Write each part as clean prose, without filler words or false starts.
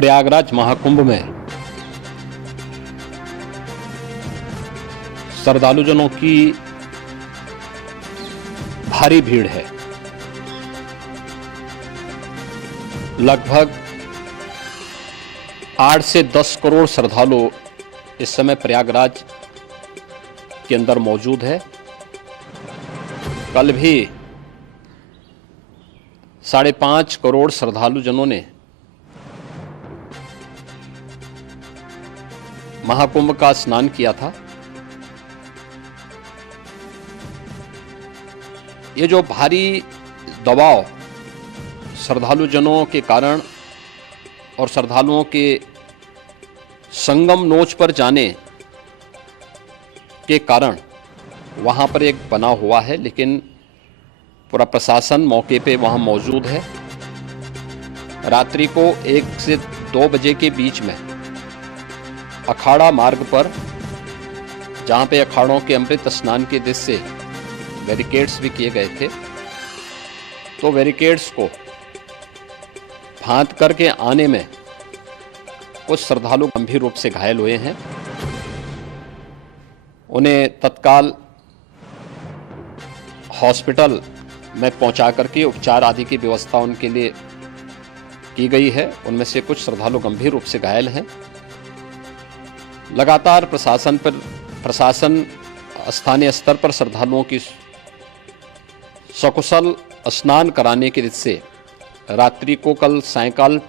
प्रयागराज महाकुंभ में श्रद्धालुजनों की भारी भीड़ है। लगभग 8 से 10 करोड़ श्रद्धालु इस समय प्रयागराज के अंदर मौजूद है। कल भी 5.5 करोड़ श्रद्धालुजनों ने महाकुंभ का स्नान किया था। ये जो भारी दबाव श्रद्धालुजनों के कारण और श्रद्धालुओं के संगम नोच पर जाने के कारण वहां पर एक बना हुआ है, लेकिन पूरा प्रशासन मौके पे वहां मौजूद है। रात्रि को 1 से 2 बजे के बीच में अखाड़ा मार्ग पर, जहां पे अखाड़ों के अमृत स्नान के दृश्य से बैरिकेड्स भी किए गए थे, तो बैरिकेड्स को फांद करके आने में कुछ श्रद्धालु गंभीर रूप से घायल हुए हैं। उन्हें तत्काल हॉस्पिटल में पहुंचा करके उपचार आदि की व्यवस्था उनके लिए की गई है। उनमें से कुछ श्रद्धालु गंभीर रूप से घायल हैं। लगातार प्रशासन स्थानीय स्तर पर श्रद्धालुओं की सकुशल स्नान कराने के से रात्रि को कल सायंकाल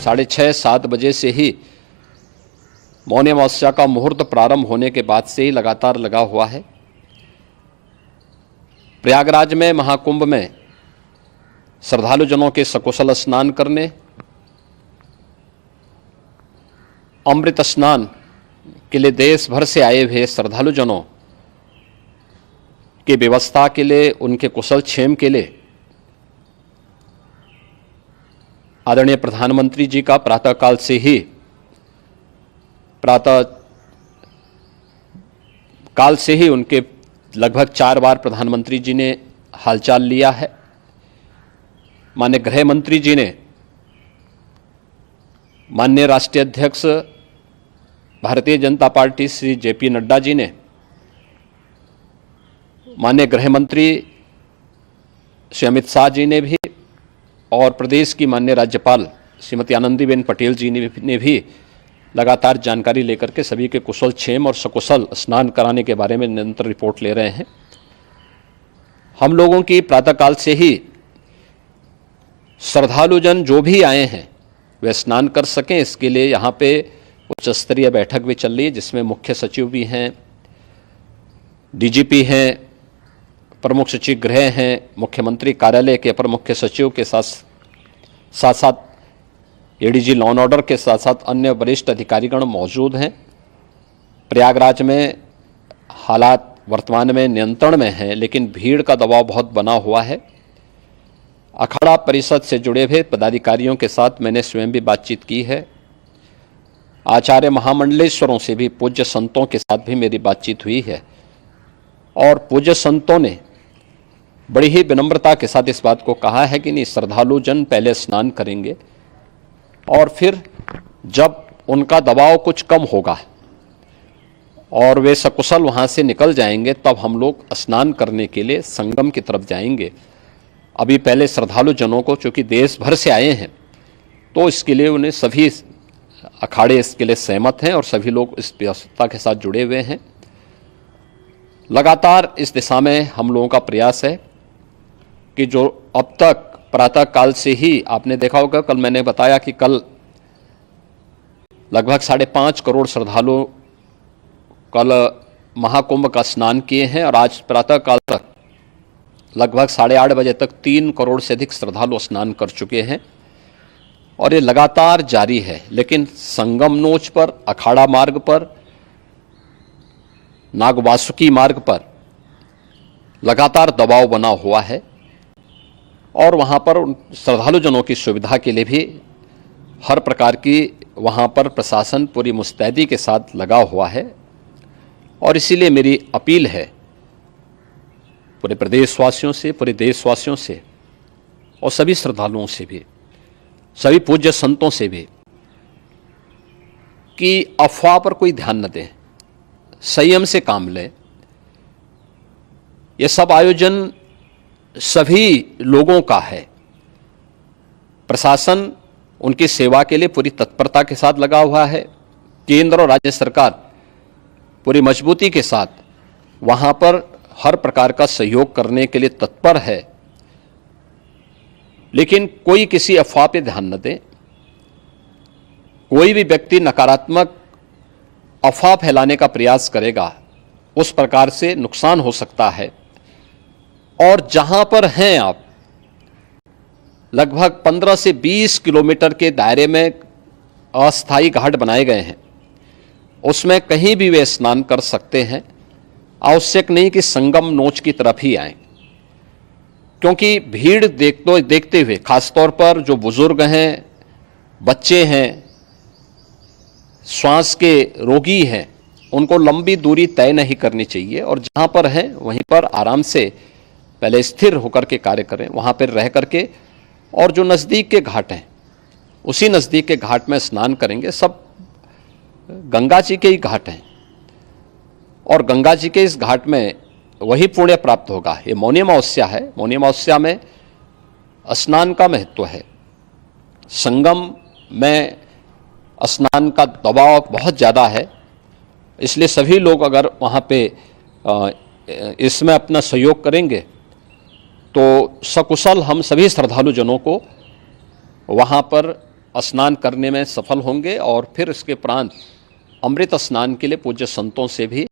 6:30-7 बजे से ही मौनी अमावस्या का मुहूर्त प्रारंभ होने के बाद से ही लगातार लगा हुआ है। प्रयागराज में महाकुंभ में श्रद्धालुजनों के सकुशल स्नान करने, अमृत स्नान के लिए देश भर से आए हुए श्रद्धालुजनों की व्यवस्था के लिए, उनके कुशल क्षेम के लिए आदरणीय प्रधानमंत्री जी का प्रातःकाल से ही उनके लगभग 4 बार प्रधानमंत्री जी ने हालचाल लिया है। माननीय गृह मंत्री जी ने, माननीय राष्ट्रीय अध्यक्ष भारतीय जनता पार्टी श्री जेपी नड्डा जी ने, माननीय गृह मंत्री श्री अमित शाह जी ने भी, और प्रदेश की माननीय राज्यपाल श्रीमती आनंदीबेन पटेल जी ने भी लगातार जानकारी लेकर के सभी के कुशल क्षेम और सकुशल स्नान कराने के बारे में निरंतर रिपोर्ट ले रहे हैं। हम लोगों की प्रातःकाल से ही श्रद्धालुजन जो भी आए हैं वे स्नान कर सकें, इसके लिए यहाँ पे उच्च स्तरीय बैठक भी चल रही है, जिसमें मुख्य सचिव भी हैं, डीजीपी हैं, प्रमुख सचिव गृह हैं, मुख्यमंत्री कार्यालय के अपर मुख्य सचिव के साथ साथ एडीजी लॉ एंड ऑर्डर के साथ साथ अन्य वरिष्ठ अधिकारीगण मौजूद हैं। प्रयागराज में हालात वर्तमान में नियंत्रण में हैं, लेकिन भीड़ का दबाव बहुत बना हुआ है। अखाड़ा परिषद से जुड़े हुए पदाधिकारियों के साथ मैंने स्वयं भी बातचीत की है। आचार्य महामंडलेश्वरों से भी, पूज्य संतों के साथ भी मेरी बातचीत हुई है, और पूज्य संतों ने बड़ी ही विनम्रता के साथ इस बात को कहा है कि नहीं, श्रद्धालुजन पहले स्नान करेंगे और फिर जब उनका दबाव कुछ कम होगा और वे सकुशल वहाँ से निकल जाएंगे, तब हम लोग स्नान करने के लिए संगम की तरफ जाएंगे। अभी पहले श्रद्धालुजनों को, चूँकि देश भर से आए हैं, तो इसके लिए उन्हें सभी अखाड़े इसके लिए सहमत हैं और सभी लोग इस व्यवस्था के साथ जुड़े हुए हैं। लगातार इस दिशा में हम लोगों का प्रयास है कि जो अब तक प्रातःकाल से ही आपने देखा होगा, कल मैंने बताया कि कल लगभग 5.5 करोड़ श्रद्धालु कल महाकुंभ का स्नान किए हैं, और आज प्रातःकाल तक लगभग 8:30 बजे तक 3 करोड़ से अधिक श्रद्धालु स्नान कर चुके हैं, और ये लगातार जारी है। लेकिन संगम नोच पर, अखाड़ा मार्ग पर, नागवासुकी मार्ग पर लगातार दबाव बना हुआ है, और वहाँ पर श्रद्धालुजनों की सुविधा के लिए भी हर प्रकार की वहाँ पर प्रशासन पूरी मुस्तैदी के साथ लगा हुआ है। और इसीलिए मेरी अपील है पूरे प्रदेशवासियों से, पूरे देशवासियों से और सभी श्रद्धालुओं से भी, सभी पूज्य संतों से भी कि अफवाह पर कोई ध्यान न दें, संयम से काम लें। ये सब आयोजन सभी लोगों का है। प्रशासन उनकी सेवा के लिए पूरी तत्परता के साथ लगा हुआ है। केंद्र और राज्य सरकार पूरी मजबूती के साथ वहां पर हर प्रकार का सहयोग करने के लिए तत्पर है। लेकिन कोई किसी अफवाह पे ध्यान न दे। कोई भी व्यक्ति नकारात्मक अफवाह फैलाने का प्रयास करेगा, उस प्रकार से नुकसान हो सकता है। और जहां पर हैं आप, लगभग 15 से 20 किलोमीटर के दायरे में अस्थायी घाट बनाए गए हैं, उसमें कहीं भी वे स्नान कर सकते हैं। आवश्यक नहीं कि संगम नोच की तरफ ही आएं, क्योंकि भीड़ देखते हुए खासतौर पर जो बुजुर्ग हैं, बच्चे हैं, श्वास के रोगी हैं, उनको लंबी दूरी तय नहीं करनी चाहिए। और जहां पर हैं वहीं पर आराम से पहले स्थिर होकर के कार्य करें, वहां पर रह करके। और जो नज़दीक के घाट हैं, उसी नज़दीक के घाट में स्नान करेंगे। सब गंगा जी के ही घाट हैं और गंगा जी के इस घाट में वही पुण्य प्राप्त होगा। ये मौनी अमावस्या है। मौनी अमावस्या में स्नान का महत्व है। संगम में स्नान का दबाव बहुत ज़्यादा है, इसलिए सभी लोग अगर वहाँ पे इसमें अपना सहयोग करेंगे तो सकुशल हम सभी श्रद्धालु जनों को वहाँ पर स्नान करने में सफल होंगे। और फिर इसके उपरांत अमृत स्नान के लिए पूज्य संतों से भी